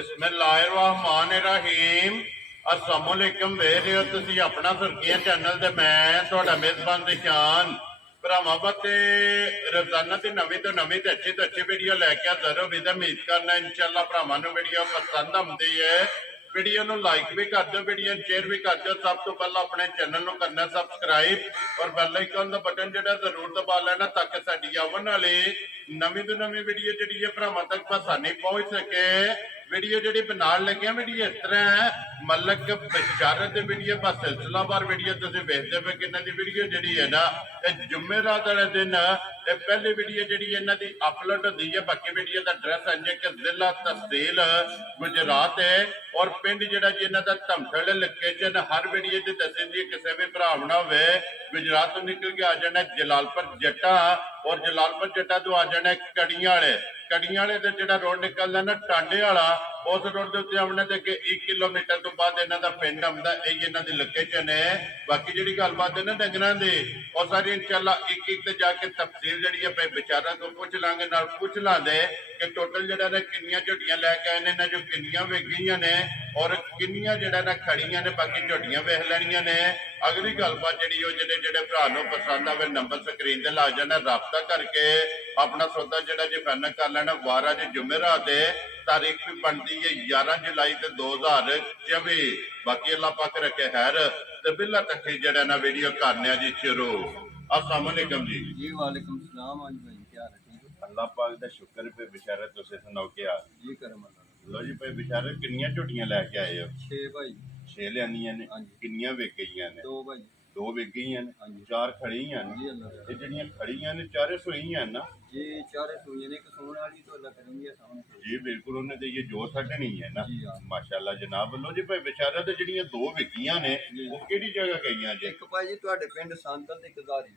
बिस्मिल्लाहिर्रहमानिर्रहीम अस्सलामुअलैकुम ਵੇਖ ਰਹੇ ਹੋ ਤੁਸੀਂ ਆਪਣਾ ਸੁਰਖੀਆਂ ਚੈਨਲ ਤੇ ਮੈਂ ਤੁਹਾਡਾ ਮੇਜ਼ਬਾਨ ਦਿਸ਼ਾਨ ਭਰਾਵਾਂ ਬਤੇ ਰੋਜ਼ਾਨਾ ਦੀ ਨਵੀਂ ਤੋਂ ਨਵੀਂ ਤੇ ਅੱਛੀ ਵੀਡੀਓ ਲੈ ਕੇ ਹਾਜ਼ਰ ਹੋ ਵੀ ਤਾਂ ਉਮੀਦ ਕਰਨਾ ਇਨਸ਼ਾਅੱਲਾ ਭਰਾਵਾਂ ਨੂੰ ਵੀਡੀਓ ਪਸੰਦ ਆਉਂਦੀ ਹੈ। वीडियो ਨੂੰ लाइक भी कर दो, वीडियो शेयर भी कर दो। सब तो पहला अपने चैनल ਨੂੰ करना सबसक्राइब और बैल आइकन ਦਾ बटन ਜਿਹੜਾ ਜ਼ਰੂਰ ਦਬਾ ਲੈਣਾ ਤਾਂ ਕਿ ਸਾਡੀ ਆਉਣ ਵਾਲੀ ਨਵੀਂ ਤੋਂ ਨਵੀਂ ਵੀਡੀਓ ਜਿਹੜੀ ਹੈ ਭਰਾਵਾਂ ਤੱਕ ਆਸਾਨੀ ਪਹੁੰਚ ਸਕੇ। वीडियो जी बनाने लगे वीडियो इस तरह है मलक बशारत की वीडियो बस सिलसिलावार वीडियो तुम वेखते पे कि इन्हों की वीडियो जी है ना जुमेरात वाले दिन पहली वीडियो जी इन्हों की अपलोड होती है। बाकी वीडियो का एड्रैस है कि जिला तहसील गुजरात है और पिंड जोड़ा जी इन्हों का धमथल लोकेशन हर वीडियो च दसी जी किसी भी भरावना हो गुजरात तो निकल के आ जाना जलालपुर जट्टा और जलालपुर जट्टा तो आ जाना कड़ियां वाले तो जो रोड निकलता ना टांडे वाला उस रोड के उत्ते आने तो 1 किलोमीटर तो बाद इन्हों का पिंड आता यही इन्हों की लोकेशन है। बाकी जी गलबात है ना डंगरां दी और सारी इंशाअल्लाह एक जाके तफसील जी है विचारा तो पूछ लांगे नाल पूछ लांगे कि टोटल जो किनियां झोटियां लैके आए ने जो किनियां वेगियां ने और किनियां जो खड़ियां ने बाकी झोटियां वेख लैनियां ने। अगली गलबात जी जो भरा पसंद आए नंबर स्क्रीन से ला जाना राबता करके अपना सौदा जो जी फाइनल कर लेना। वार अज जुमेरात तारीख भी बनती है 11 जुलाई 2024। बाकी अल्लाह पाक रखे खैर तो बिल्ला तक जड़ा ना वीडियो करने जी शुरू। अस्सलाम वालेकुम जी। जी वालेकुम सलाम। आज भाई क्या रखी अल्लाह पाक दा शुक्र पे बिशारत तुसे सुनाओ क्या जी करम अल्लाह। लो जी भाई बिशारत किन्नियां झोटियां लेके आए हो? 6 भाई 6 लियानियां ने हाँ जी। किन्नियां वेच गईयां ने? 2 भाई 2 वेच गईयां ने हाँ जी। 4 खड़ियां ने जी अल्लाह ते जेड़ियां खड़ियां ने चारे सोईयां ना? जी चारे सुइयां ने एक सोने वाली तो अल्लाह करेंगे सामने से। जी बिल्कुल उन्हें तो ये जोर छड्डनी है ना। जी हाँ। माशाअल्लाह जनाब। लो जी भाई बिशारत ते जेड़ियां 2 विकियां ने जी। वो केड़ी जगह गईयां जी? एक भाई जी ਤੁਹਾਡੇ ਪਿੰਡ ਸੰਤਲ ਤੇ ਕਜ਼ਾਰੀ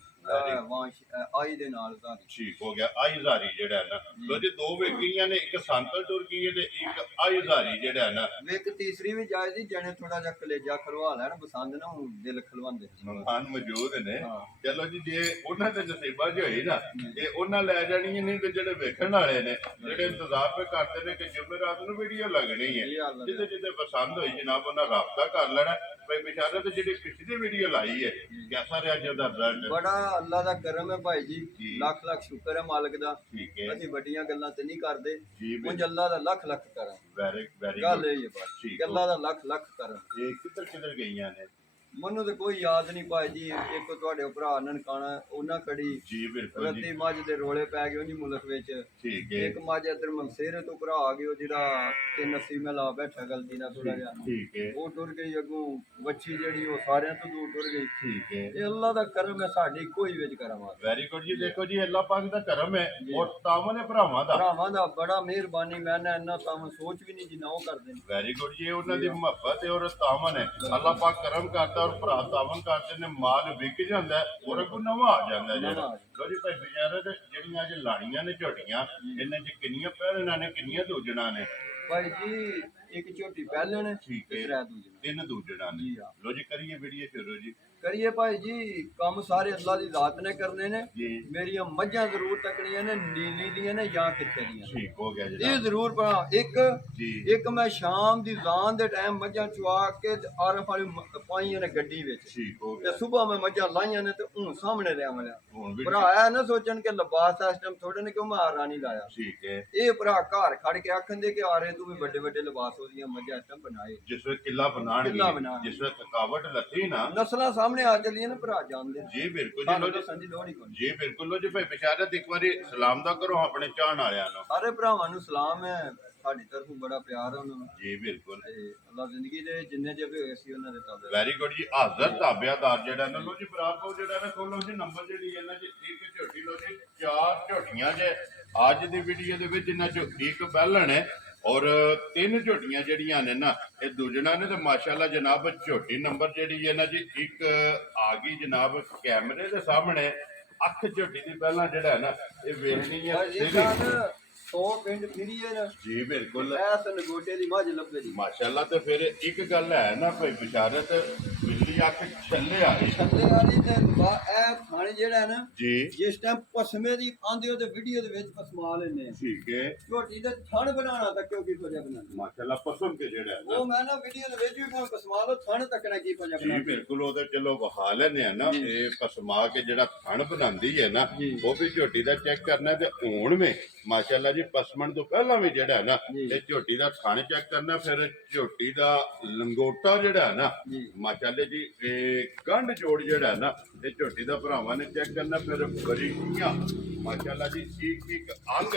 ਵਾਂਸ਼ ਆਈ ਦੇ ਨਾਲ ਜ਼ਾਰੀ ठीक हो गया आईजारी जेड़ा है ना। लो जी 2 विकियां ने एक सांतल टुर गई है ते एक आईजारी जेड़ा है ना। ਇੱਕ ਤੀਸਰੀ ਵੀ ਜਾਇਜ਼ ਦੀ ਜਣੇ ਥੋੜਾ ਜਿਹਾ ਕਲੇਜਾ ਖਲਵਾ ਲੈਣ ਪਸੰਦ ਨਾ ਹੁਣ ਦਿਲ ਖਲਵਾਉਂਦੇ ਮਹਿਮਾਨ ਮੌਜੂਦ ਨੇ। ਹਾਂ। ਚਲੋ ਜੀ ਜੇ ਉਹਨਾਂ ਦੇ ਨਸੀਬਾਂ 'ਚ ਹੋਈ ਨਾ ਤੇ ਉਹਨਾਂ ਲੈ ਜਾਣੀ ਨਹੀਂ ਤੇ ਜਿਹੜੇ ਵੇਖਣ ਵਾਲੇ ਨੇ ਜਿਹੜੇ ਇੰਤਜ਼ਾਰ ਪੇ ਕਰਦੇ ਨੇ ਕਿ ਜੁਮੇਰਾਤ ਨੂੰ ਵੀਡੀਓ ਲੱਗਣੀ ਹੈ ਜੀ ਅੱਲਾਹ ਜਿਹਦੇ ਜਿਹਦੇ ਪਸੰਦ ਹੋਈ ਜਨਾਬ ਉਹਨਾਂ ਰਾਬਤਾ ਕਰ ਲੈਣਾ। ਭਾਈ ਬਿਸ਼ਾਰਾ ਤੇ ਜਿਹੜੀ ਪਿਛਲੀ ਵੀਡੀਓ ਲਾਈ ਹੈ ਕਿਹਦਾ ਰਿਹਾ ਜੀ ਉਹਦਾ ਰਿਜ਼ਲਟ? ਬੜਾ ਅੱਲਾਹ ਦਾ ਕਰਮ ਹੈ ਭਾਈ ਜੀ। ਜੀ। ਲੱਖ ਲੱਖ ਸ਼ੁਕਰ ਹੈ ਮਾਲਕ ਦਾ। ਠੀਕ ਹੈ ਅਸੀਂ ਵੱਡੀਆਂ ਗੱਲਾਂ ਤੇ ਨਹੀਂ ਕਰਦੇ ਜੀ ਉਂਝ ਅੱਲਾਹ ਦਾ ਲੱਖ ਲੱਖ ਕਰਮ। ਵੈਰੀ ਗੱਲ ਇਹ ਹੈ ਬਸ ਠੀਕ ਕਿ ਅੱਲਾਹ ਦਾ ਲੱਖ ਲੱਖ ਕਰਮ। ਇਹ ਕਿੱਧਰ ਗਈਆਂ ਨੇ? ਮੈਨੂੰ ਤੇ ਕੋਈ ਯਾਦ ਨਹੀਂ ਭਾਈ ਜੀ। ਇੱਕ ਤੁਹਾਡੇ ਭਰਾ ਨਨਕਾਣਾ ਉਹਨਾਂ ਕੜੀ ਜੀ ਬਿਲਕੁਲ ਰਤੀ ਜੀ ਮੱਝ ਦੇ ਰੋਲੇ ਪੈ ਗਏ ਉਹਦੀ ਮੁਲਕ ਵਿੱਚ। ਠੀਕ ਹੈ ਇੱਕ ਮੱਝ ਇੱਧਰ ਮਨਸੇਰੇ ਤੋਂ ਭਰਾ ਆ ਗਏ ਉਹ ਜਿਹੜਾ ਤੇ ਨਸੀ ਮਲਾ ਬੈਠਾ ਗਲਤੀ ਨਾਲ ਥੋੜਾ ਜਿਹਾ ਠੀਕ ਹੈ ਉਹ ਟੁਰ ਗਈ ਅੱਗੋਂ ਵੱਛੀ ਜਿਹੜੀ ਉਹ ਸਾਰਿਆਂ ਤੋਂ ਦੂਰ ਟੁਰ ਗਈ। ਠੀਕ ਹੈ ਇਹ ਅੱਲਾਹ ਦਾ ਕਰਮ ਹੈ ਸਾਡੀ ਕੋਈ ਵਿੱਚ ਕਰਮ ਆ ਵੈਰੀ ਗੁੱਡ ਜੀ। ਦੇਖੋ ਜੀ ਅੱਲਾਹ ਪਾਕ ਦਾ ਕਰਮ ਹੈ ਔਰ ਤਾਮਨ ਹੈ ਭਰਾਵਾਂ ਦਾ। ਭਰਾਵਾਂ ਦਾ ਬੜਾ ਮਿਹਰਬਾਨੀ। ਮੈਂ ਨਾ ਇੰਨਾ ਤਾਂ ਸੋਚ ਵੀ ਨਹੀਂ ਜਿੰਨਾ ਉਹ ਕਰਦੇ ਨੇ। ਵੈਰੀ ਗੁੱਡ ਜੀ। ਉਹਨਾਂ ਦੀ ਮੁਹੱਬਤ ਔਰ ਤਾਮਨ ਹੈ। ਅੱਲਾਹ ਪਾਕ ਕਰਮ ਕਰਦਾ ਔਰ ਭਰਾ ਤਾਮਨ ਕਰਦੇ ਨੇ ਮਾਲ ਵਿਕ ਜਾਂਦਾ ਔਰ ਅੱਗੋਂ ਨਵਾਂ ਆ ਜਾਂਦਾ ਜਿਹੜਾ। ਲੋ ਜੀ ਭਾਈ ਬਿਜਾਰੇ ਤੇ ਜਿਹੜੀਆਂ ਅੱਜ ਲਾਣੀਆਂ ਨੇ ਝੋਟੀਆਂ ਇਹਨਾਂ 'ਚ ਕਿੰਨੀਆਂ ਪਹਿਲਣਾ ਨੇ ਕਿੰਨੀਆਂ ਦੂਜਣਾ ਨੇ? ਭਾਈ ਜੀ ਇੱਕ ਝੋਟੀ ਪਹਿਲੇ ਨੇ ਠੀਕ ਤੇ ਹੈ 3 ਦੂਜੇ 3 ਦੂਜਣਾ ਨੇ। ਜੀ ਹਾਂ। ਲੋ ਜੀ ਕਰੀਏ ਵੀਡੀਓ ਸ਼ੁਰੂ ਜੀ। करिए भाई जी काम सारे अल्लाह की जात ने करने ने। जी मेरिया मझां जरूर तकनियां ने नीली दियां ने या किथे दियां। ठीक हो गया ये जी जरूर पढ़ा। जी एक मैं शाम दी जान दे टाइम मझां चुआ के आरफ वाली पाईयां ने गड्डी विच ठीक हो ते गया। सुबह मैं मझां लाईयां ने ते हुन सामने रहा वाला हुण भी भरा है ना सोचन के लिबास इस टाइम थोड़े ने क्यों महारा नहीं लाया। ठीक है ये भरा घर खड़ के आखन दे के आ रहे तू भी बड़े बड़े लिबास हो दियां मझां इस टाइम बनाए जिस वे किला बनान जिस वे थकावट लथी ना नस्लां सामने आ चलिए ना भरा जानदे। जी बिल्कुल जी। लो जी संजी लोड़ ही कोनी। जी बिल्कुल। लो जी भाई बिशारत एक बारी सलाम दा करो अपने चाहण वालियां नु। सारे भरावां नूं सलाम है साडी तरफों बड़ा प्यार है उन्हां नूं जी बिल्कुल। ते अल्लाह जिंदगी दे जिन्ने जे भी होए सी उन्हां दे ताबे। ਵੈਰੀ ਗੁੱਡ ਜੀ। ਹਾਜ਼ਰ ਤਾਬਿਆਦਾਰ ਜਿਹੜਾ ਨਾ ਲੋ ਜੀ ਭਰਾ ਕੋ ਜਿਹੜਾ ਨਾ ਖੋਲੋ ਜੀ ਨੰਬਰ ਜਿਹੜੀ ਇਹਨਾਂ ਚ ਇੱਕ ਝੋਟੀ ਲੋ ਜੀ 4 ਝੋਟੀਆਂ ਜੇ ਅੱਜ ਦੀ ਵੀਡੀਓ ਦੇ ਵਿੱਚ ਇਹਨਾਂ ਚੋਂ ਇੱਕ ਪਹਿਲਣ ਹੈ ਔਰ 3 ਝੋਟੀਆਂ ਜਿਹੜੀਆਂ ਨੇ ਨਾ ਇਹ ਦੂਜਣਾ ਨੇ ਤੇ ਮਾਸ਼ਾਅੱਲਾ ਜਨਾਬ ਝੋਟੀ ਨੰਬਰ ਜਿਹੜੀ ਹੈ ਨਾ ਜੀ ਇੱਕ ਆ ਗਈ ਜਨਾਬ ਕੈਮਰੇ ਦੇ ਸਾਹਮਣੇ। ਅੱਖ ਝੋਟੀ ਦੀ ਪਹਿਲਾਂ ਜਿਹੜਾ ਨਾ ਇਹ ਵੇਖਣੀ ਹੈ ਇਹ 100 ਪਿੰਡ ਫਿਰੀਏ ਨਾ ਜੀ ਬਿਲकुल ਐਸ ਨਗੋਟੇ ਦੀ ਮੱਝ ਲੱਭੇ ਦੀ ਮਾਸ਼ਾਅੱਲਾ। ਤੇ ਫਿਰ ਇੱਕ ਗੱਲ ਹੈ ਨਾ ਭਾਈ ਬਿਸ਼ਾਰਤ ਬਿਜਲੀ ਅੱਖ ਛੱਲੇ ਆ ਰਹੀ ਛੱਲੇ ਵਾਲੀ ਤੇ ਭਰਾਵਾ ਇਹ ਥਣ ਜਿਹੜਾ ਹੈ ਨਾ ਜੀ ਜਿਸ ਟਾਈਮ ਪਸਮੇ ਦੀ ਆਂਦੇ ਹੋ ਤੇ ਵੀਡੀਓ ਦੇ ਵਿੱਚ ਪਸਮਾ ਲੈਨੇ ਆ ਠੀਕ ਹੈ ਝੋਟੀ ਦੇ ਥਣ ਬਣਾਉਣਾ ਤਾਂ ਕਿਉਂ ਕੀ ਫਜਾ ਬਣਾਉਣਾ ਮਾਸ਼ਾਅੱਲਾ ਪਸੰਦ ਕੇ ਜਿਹੜਾ ਹੈ ਨਾ ਉਹ ਮੈਂ ਨਾ ਵੀਡੀਓ ਦੇ ਵਿੱਚ ਵੀ ਭਾਵੇਂ ਪਸਮਾ ਲਓ ਥਣ ਤੱਕਣਾ ਕੀ ਫਜਾ ਜੀ ਬਣਾਉਣਾ ਬਿਲਕੁਲ ਉਹ ਤਾਂ ਚਲੋ ਵਹਾ ਲੈਨੇ ਆ ਨਾ ਇਹ ਪਸਮਾ ਕੇ ਜਿਹੜਾ ਥਣ ਬਣਾਉਂਦੀ ਹੈ ਨਾ ਜੀ। ਉਹ ਵੀ ਝੋਟੀ ਦਾ ਚੈੱਕ ਕਰਨਾ ਤੇ ਹੁਣ ਵਿੱਚ ਮਾਸ਼ਾਅੱਲਾ ਜੀ ਪਸਮਣ ਤੋਂ ਪਹਿਲਾਂ ਵੀ ਜਿਹੜਾ ਹੈ ਨਾ ਜੀ। ਇਹ ਝੋਟੀ ਦਾ ਥਣ ਚੈੱਕ ਕਰਨਾ ਫਿਰ ਝੋਟੀ ਦਾ ਲੰਗੋਟਾ ਜਿਹੜਾ ਹੈ ਨਾ ਜੀ। ਮਾਸ਼ਾਅੱਲਾ ਜੀ ਇਹ ਗੰਢ ਜੋੜ ਜਿਹੜਾ ਹੈ ਨਾ ਇਹ ਝੋਟੀ ਦਾ ਭਰਾਵਾਂ ਨੇ ਚੈੱਕ ਕਰਨਾ ਫਿਰ ਬਰੀਕੀਆਂ ਮਾਸ਼ਾਅੱਲਾ ਜੀ ਇੱਕ ਅੰਗ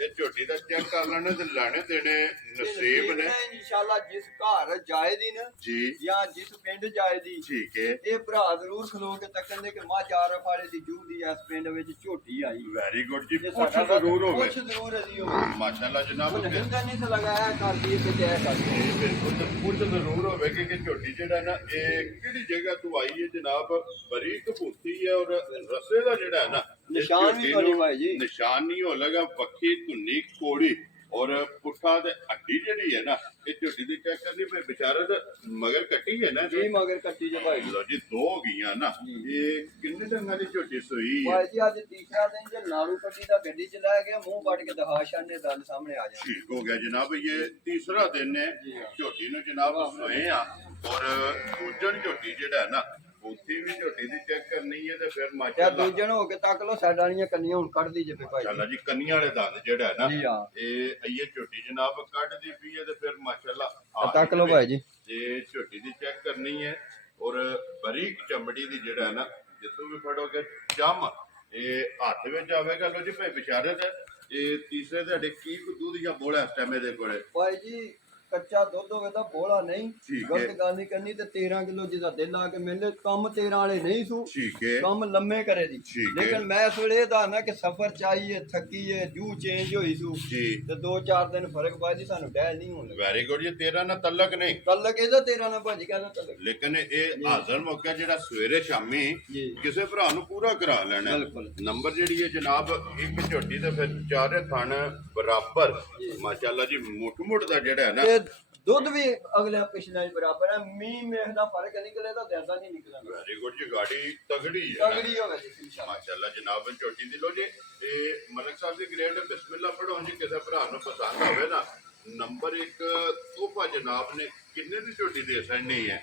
ਇਹ ਝੋਟੀ ਦਾ ਚੈੱਕ ਕਰ ਲੈਣੇ ਤੇ ਲੈਣੇ ਦੇਣੇ ਨਸੀਬ ਨੇ ਇਨਸ਼ਾਅੱਲਾ ਜਿਸ ਘਰ ਜਾਇਦੀ ਨਾ ਜੀ ਜਾਂ ਜਿਸ ਪਿੰਡ ਜਾਇਦੀ ਠੀਕ ਹੈ ਇਹ ਭਰਾ ਜ਼ਰੂਰ ਖਲੋ ਕੇ ਤੱਕਣ ਦੇ ਕਿ ਮਾਂ ਜਾਰਫ ਵਾਲੇ ਦੀ ਜੂਹ ਦੀ ਇਸ ਪਿੰਡ ਵਿੱਚ ਝੋਟੀ ਆਈ ਵੈਰੀ ਗੁੱਡ ਜੀ ਜੇ ਪੁੱਛ ਸਾਡਾ ਜ਼ਰੂਰ ਹੋਵੇ ਕੁਛ ਜ਼ਰੂਰ ਹੈ ਜੀ ਉਹ ਮਾਸ਼ਾਅੱਲਾ ਜਨਾਬ ਹਿੰਦਾ ਨਹੀਂ ਤੇ ਲਗਾਇਆ ਕਰਦੀ ਤੇ ਕਿਆ ਕਰਦੀ ਇਹ ਬਿਲਕੁਲ ਤੇ ਪੁੱਛ ਜ਼ਰੂਰ ਹੋਵੇ ਕਿ ਝੋਟੀ ਜਿਹੜਾ ਨਾ ਇਹ ਕਿਹੜੀ ਜਗ੍ਹਾ ਤੋਂ ਆਈ ਹੈ ਜਨਾਬ ਬਰੀਕ ਭੂਤੀ ਹੈ ਔਰ ਰਸੇ ਦਾ ਜਿਹੜਾ ਹੈ ਨਾ ਇਹ ਨਿਸ਼ਾਨ ਵੀ ਝੋਟੀ ਬਣੀ ਨੂੰ ਭਾਈ ਜੀ ਨਿਸ਼ਾਨ ਨਹੀਂ ਹੋ ਲਗਾ ਵੱਖੀ ਧੁੰਨੀ ਕੋੜੀ ਔਰ ਪੁੱਠਾ ਤੇ ਹੱਡੀ ਜਿਹੜੀ ਹੈ ਨਾ ਇਹ ਝੋਟੀ ਦੀ ਚੈੱਕ ਕਰਨੀ ਪਈ ਵਿਚਾਰਾ ਦਾ ਮਗਰ ਕੱਟੀ ਹੈ ਨਾ ਜੀ ਮਗਰ ਕੱਟੀ ਜੇ ਭਾਈ ਲੋ ਜੀ ਦੋ ਹੋ ਗਈਆਂ ਨਾ ਇਹ ਕਿੰਨੇ ਦਿਨਾਂ ਦੀ ਝੋਟੀ ਸੋਈ ਹੈ ਭਾਈ ਜੀ ਅੱਜ ਤੀਸਰਾ ਦਿਨ ਜੇ ਨਾੜੂ ਕੱਟੀ ਦਾ ਗੱਡੀ ਚ ਲੈ ਗਿਆ ਮੂੰਹ ਵੱਟ ਕੇ ਦਿਖਾ ਛਾਨੇ ਦੰਦ ਸਾਹਮਣੇ ਆ ਜਾਣ ਠੀਕ ਹੋ ਗਿਆ ਜਨਾਬ ਇਹ ਤੀਸਰਾ ਦਿਨ ਹੈ ਝੋਟੀ ਨੂੰ ਜਨਾਬ ਸੋਏ ਆ ਔਰ ਦੂਜਣ ਝੋਟੀ ਜਿਹੜਾ ਹੈ ਨਾ ਉੱਥੇ ਵੀ ਝੋਟੀ ਦੀ ਚੈੱਕ ਕਰਨੀ ਹੈ ਤੇ ਫਿਰ ਤੇ ਮਾਸ਼ਾਅੱਲਾ ਦੂਜਣ ਹੋ ਕੇ ਤੱਕ ਲੋ ਸਾਡਾ ਵਾਲੀਆਂ ਕੰਨੀਆਂ ਹੁਣ ਕੱਢਦੀ ਜੇ ਭਾਈ ਮਾਸ਼ਾਅੱਲਾ ਜੀ ਕੰਨੀਆਂ ਵਾਲੇ ਦੰਦ ਜਿਹੜਾ ਹੈ ਨਾ ਜੀ ਹਾਂ ਇਹ ਅਈਏ ਝੋਟੀ ਜਨਾਬ ਕੱਢਦੀ ਪਈ ਹੈ ਤੇ ਫਿਰ ਮਾਸ਼ਾਅੱਲਾ ਤੱਕ ਲੋ ਭਾਈ ਜੀ ਇਹ ਝੋਟੀ ਦੀ ਚੈੱਕ ਕਰਨੀ ਹੈ ਔਰ ਬਰੀਕ ਚਮੜੀ ਦੀ ਜਿਹੜਾ ਹੈ ਨਾ ਜਿੱਥੋਂ ਵੀ ਫੜੋਗੇ ਚਮ ਇਹ ਹੱਥ ਵਿੱਚ ਆਵੇਗਾ ਲੋ ਜੀ ਭਾਈ ਵਿਚਾਰੇ ਤੇ ਇਹ ਤੀਸਰੇ ਤੁਹਾਡੇ ਕੀ ਦੁੱਧ ਦੀਆਂ ਬੋਲਾ ਇਸ ਟਾਈਮ ਦੇ ਕੋਲੇ ਭਾਈ ਜੀ ਕੱਚਾ ਦੁੱਧ ਹੋਵੇ ਤਾਂ ਬੋਲਾ ਨਹੀਂ ਠੀਕ ਹੈ। ਗਲਤ ਗੱਲ ਨਹੀਂ ਕਰਨੀ ਤੇ 13 ਕਿਲੋ ਜਿਹਦਾ ਦਿਲ ਆ ਕੇ ਮਿਲਦੇ ਕੰਮ 13 ਵਾਲੇ ਨਹੀਂ ਸੂ ਠੀਕ ਹੈ ਕੰਮ ਲੰਮੇ ਕਰੇ ਦੀ ਠੀਕ ਹੈ। ਲੇਕਿਨ ਮੈਂ ਇਸ ਵੇਲੇ ਇਹ ਦੱਸਣਾ ਕਿ ਸਫਰ ਚਾਹੀਏ ਥੱਕੀਏ ਜੂ ਚੇਂਜ ਹੋਈ ਸੂ ਜੀ ਤੇ 2-4 ਦਿਨ ਫਰਕ ਬਾਅਦ ਹੀ ਸਾਨੂੰ ਡੈਲ ਨਹੀਂ ਹੋਣ ਲੱਗਾ ਵੈਰੀ ਗੁੱਡ ਜੀ ਤੇਰਾ ਨਾ ਤਲਕ ਨਹੀਂ ਕੱਲ ਇਹਦਾ 13 ਨਾਲ ਭਾਜੀ ਕਹਿੰਦਾ ਚੱਲ ਲੇਕਿਨ ਇਹ ਹਾਜ਼ਰ ਮੌਕਾ ਜਿਹੜਾ ਸਵੇਰੇ ਸ਼ਾਮੀ ਜੀ ਕਿਸੇ ਭਰਾ ਨੂੰ ਪੂਰਾ ਕਰਾ ਲੈਣਾ ਹੈ। ਬਿਲਕੁਲ ਨੰਬਰ ਜਿਹੜੀ ਹੈ ਜਨਾਬ ਇੱਕ ਝੋਟੀ ਤੇ ਫਿਰ ਚਾਰੇ ਥਣ ਬਰਾਬਰ ਮਾਸ਼ਾਅੱਲਾ ਜੀ ਮੁੱਠ ਦਾ ਜਿਹੜਾ ਹੈ ਨਾ ਤੇ ਦੁੱਧ ਵੀ ਅਗਲੇ ਪਿਛਲੇ ਨਾਲ ਬਰਾਬਰ ਹੈ ਮੀਂਹ ਮੇਹ ਦਾ ਫਰਕ ਨਿਕਲੇ ਤਾਂ ਜ਼ਿਆਦਾ ਨਹੀਂ ਨਿਕਲਦਾ ਵੈਰੀ ਗੁੱਡ ਜੀ ਗਾੜੀ ਤਗੜੀ ਹੈ ਤਗੜੀ ਹੋਵੇ ਜੀ ਇਨਸ਼ਾਅੱਲਾ ਮਾਸ਼ਾਅੱਲਾ ਜਨਾਬ ਝੋਟੀ ਦੀ ਲੋ ਜੀ ਇਹ ਮਲਕ ਸਾਹਿਬ ਦੀ ਗ੍ਰੇਡ ਬਿਸਮਿਲ੍ਲਾ ਪੜਾਉਣ ਜੀ ਕਿਸੇ ਭਰਾ ਨੂੰ ਪਸੰਦ ਹੋਵੇ ਨਾ ਨੰਬਰ 1 ਤੋਹਫਾ ਜਨਾਬ ਨੇ ਕਿੰਨੇ ਦੀ ਝੋਟੀ ਦੇ ਸਕਣੀ ਹੈ